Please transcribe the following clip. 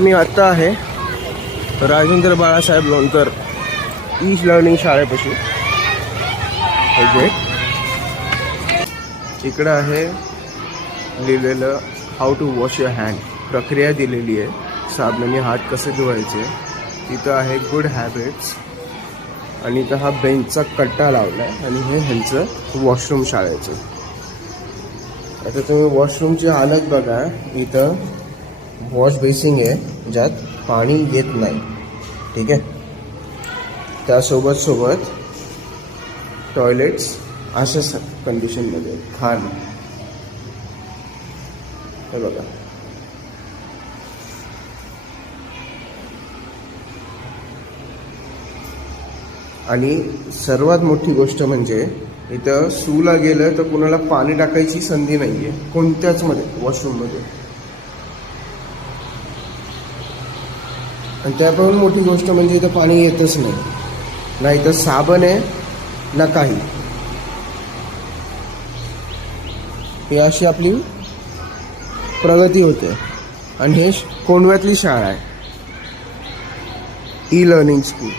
मी आत्ता आहे Rajendra Balasaheb Lonkar e learning शाळेपाशी. इकडं आहे लिहिलेलं how to wash your hand. प्रक्रिया दिलेली आहे, साबणाने हात कसे धुवायचे. तिथं आहे गुड हॅबिट्स आणि इथं हा बेंचचा कट्टा लावला आहे आणि हे ह्यांचं वॉशरूम शाळेचं. आता तुम्ही वॉशरूमची हालत बघा. इथं वॉश बेसिंग आहे ज्यात पाणी येत नाही, ठीक आहे. त्यासोबत टॉयलेट्स अशा कंडिशनमध्ये खान हे बघा. आणि सर्वात मोठी गोष्ट म्हणजे इथं सूला गेलं तर कुणाला पाणी टाकायची संधी नाही आहे कोणत्याच मध्ये वॉशरूममध्ये. आणि त्यापासून मोठी गोष्ट म्हणजे इथं पाणी येतच नाही, ना इथं साबण आहे ना काही. ही अशी आपली प्रगती होते. आणि हे कोंडव्यातली शाळा आहे, ई लर्निंग स्कूल.